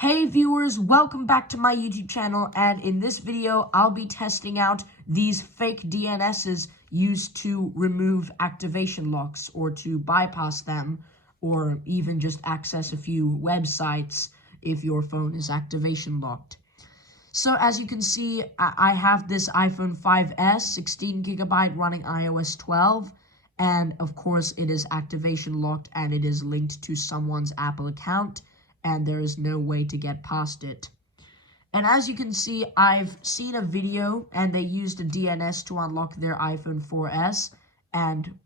Hey viewers, welcome back to my YouTube channel, and in this video, I'll be testing out these fake DNSs used to remove activation locks or to bypass them, or even just access a few websites if your phone is activation locked. So as you can see, I have this iPhone 5S, 16GB running iOS 12, and of course it is activation locked and it is linked to someone's Apple account, and there is no way to get past it. And as you can see, I've seen a video and they used a DNS to unlock their iPhone 4S, and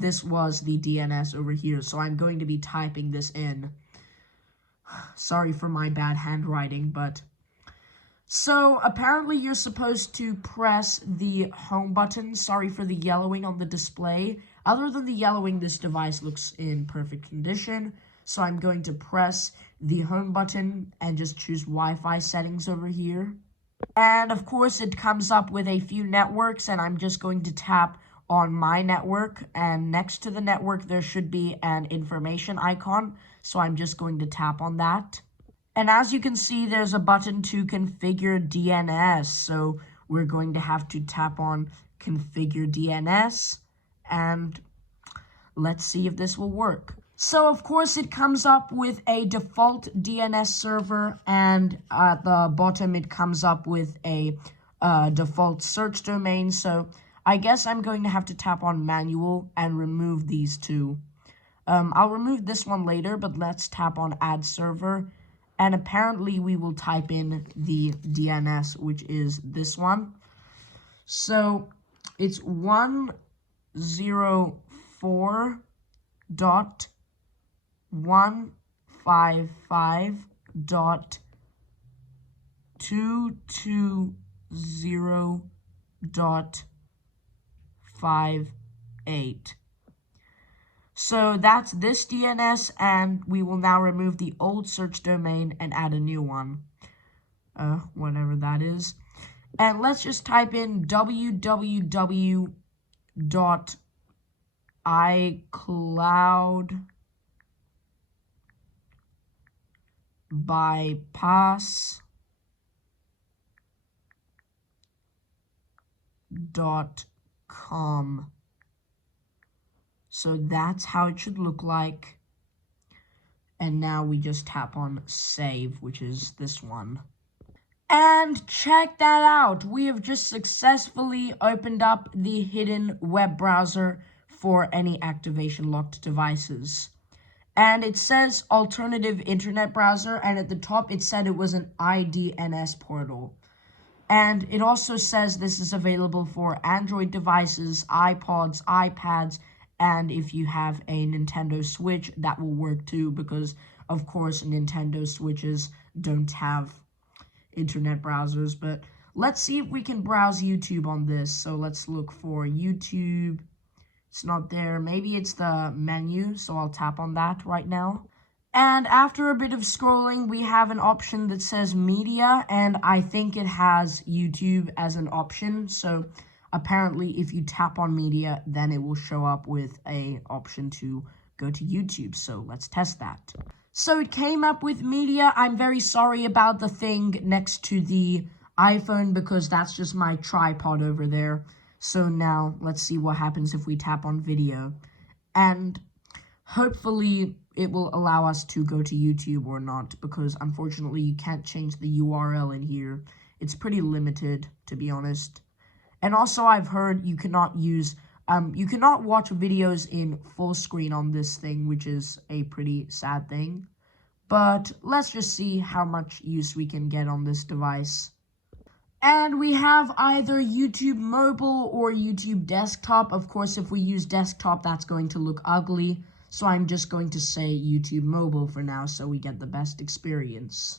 this was the DNS over here, so I'm going to be typing this in. Sorry for my bad handwriting, but... So, apparently you're supposed to press the home button. Sorry for the yellowing on the display. Other than the yellowing, this device looks in perfect condition. So I'm going to press the home button and just choose Wi-Fi settings over here. And of course it comes up with a few networks, and I'm just going to tap on my network, and next to the network there should be an information icon. So I'm just going to tap on that. And as you can see, there's a button to configure DNS. So we're going to have to tap on configure DNS, and let's see if this will work. So, of course, it comes up with a default DNS server, and at the bottom it comes up with a default search domain. So, I guess I'm going to have to tap on manual and remove these two. I'll remove this one later, but let's tap on add server. And apparently we will type in the DNS, which is this one. So, it's 155.155.220.58. So that's this DNS, and we will now remove the old search domain and add a new one. Whatever that is. And let's just type in www.icloudbypass.com. So that's how it should look like. And now we just tap on save, which is this one. And check that out. We have just successfully opened up the hidden web browser for any activation locked devices. And it says alternative internet browser, and at the top it said it was an IDNS portal. And it also says this is available for Android devices, iPods, iPads, and if you have a Nintendo Switch, that will work too, because, of course, Nintendo Switches don't have internet browsers. But let's see if we can browse YouTube on this. So let's look for YouTube. It's not there. Maybe it's the menu, so I'll tap on that right now. And after a bit of scrolling, we have an option that says media, and I think it has YouTube as an option. So apparently, if you tap on media, then it will show up with a option to go to YouTube. So let's test that. So it came up with media. I'm very sorry about the thing next to the iPhone, because that's just my tripod over there. So now let's see what happens if we tap on video. And hopefully it will allow us to go to YouTube or not, because unfortunately you can't change the URL in here. It's pretty limited, to be honest. And also, I've heard you cannot use, you cannot watch videos in full screen on this thing, which is a pretty sad thing. But let's just see how much use we can get on this device. And we have either YouTube mobile or YouTube desktop. Of course, if we use desktop, that's going to look ugly. So I'm just going to say YouTube mobile for now, so we get the best experience.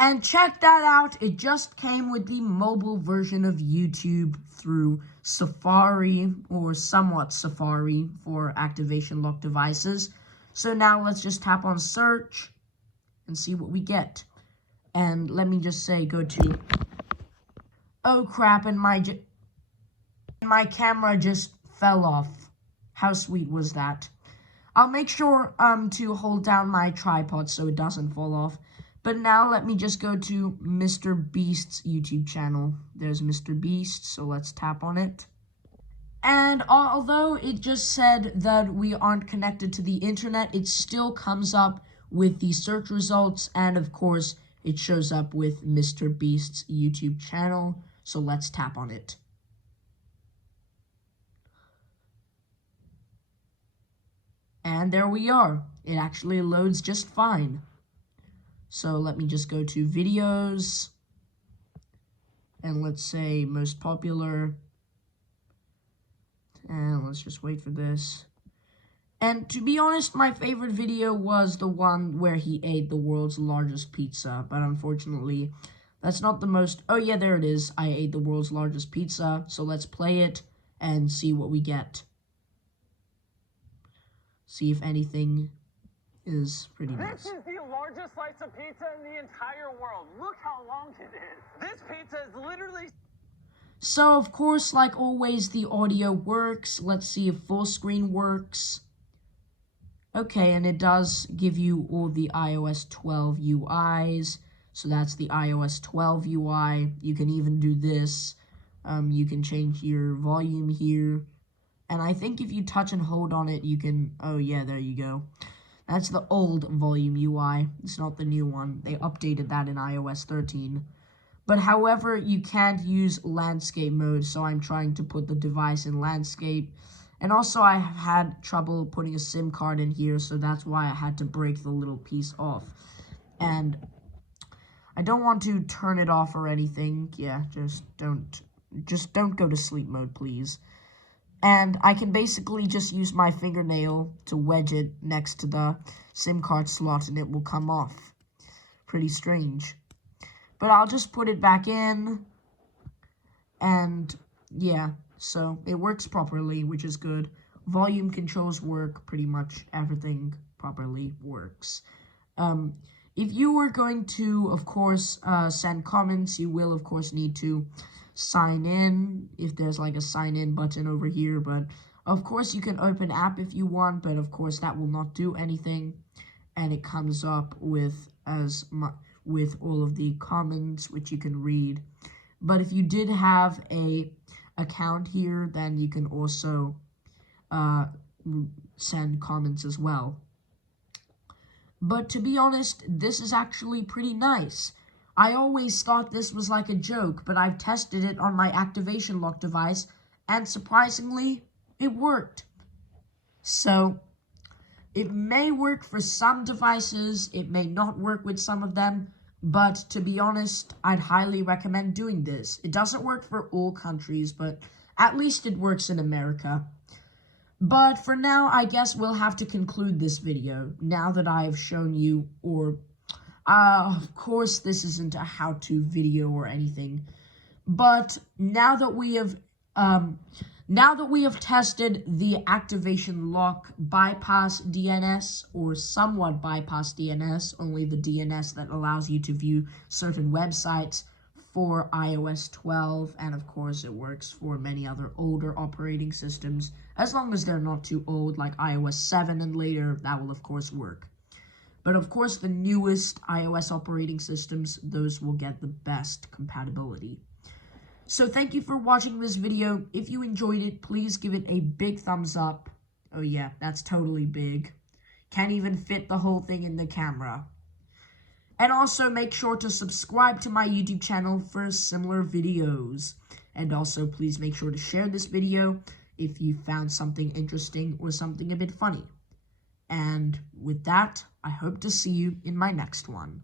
And check that out, it just came with the mobile version of YouTube through Safari, or somewhat Safari, for activation locked devices. So now let's just tap on search and see what we get. And let me just say, go to... Oh crap, and my camera just fell off. How sweet was that? I'll make sure to hold down my tripod so it doesn't fall off. But now let me just go to Mr. Beast's YouTube channel. There's Mr. Beast, so let's tap on it. And although it just said that we aren't connected to the internet, it still comes up with the search results, and of course, it shows up with Mr. Beast's YouTube channel. So let's tap on it. And there we are. It actually loads just fine. So let me just go to videos, and let's say most popular, and let's just wait for this. And to be honest, my favorite video was the one where he ate the world's largest pizza, but unfortunately, that's not the most. Oh yeah, there it is. I ate the world's largest pizza, so let's play it and see what we get. See if anything is pretty nice. This is the largest slice of pizza in the entire world. Look how long it is. This pizza is literally... So, of course, like always, the audio works. Let's see if full screen works. Okay, and it does give you all the iOS 12 UIs. So that's the iOS 12 UI. You can even do this. You can change your volume here. And I think if you touch and hold on it, you can... Oh, yeah, there you go. That's the old volume UI. It's not the new one. They updated that in iOS 13. But however, you can't use landscape mode, so I'm trying to put the device in landscape. And also, I have had trouble putting a SIM card in here, so that's why I had to break the little piece off. And I don't want to turn it off or anything. Yeah, just don't go to sleep mode, please. And I can basically just use my fingernail to wedge it next to the SIM card slot, and it will come off. Pretty strange. But I'll just put it back in, and yeah, so it works properly, which is good. Volume controls work, pretty much everything properly works. If you were going to, of course, send comments, you will, of course, need to sign in, if there's like a sign in button over here, but of course you can open app if you want, but of course that will not do anything, and it comes up with all of the comments which you can read. But if you did have a account here, then you can also send comments as well. But to be honest, this is actually pretty nice. I always thought this was like a joke, but I've tested it on my activation lock device, and surprisingly, it worked. So, it may work for some devices, it may not work with some of them, but to be honest, I'd highly recommend doing this. It doesn't work for all countries, but at least it works in America. But for now, I guess we'll have to conclude this video, now that I've shown you, or... of course, this isn't a how-to video or anything, but now that we have tested the activation lock bypass DNS, or somewhat bypass DNS, only the DNS that allows you to view certain websites for iOS 12, and of course it works for many other older operating systems, as long as they're not too old, like iOS 7 and later, that will of course work. But of course, the newest iOS operating systems, those will get the best compatibility. So thank you for watching this video. If you enjoyed it, please give it a big thumbs up. Oh yeah, that's totally big. Can't even fit the whole thing in the camera. And also make sure to subscribe to my YouTube channel for similar videos. And also please make sure to share this video if you found something interesting or something a bit funny. And with that, I hope to see you in my next one.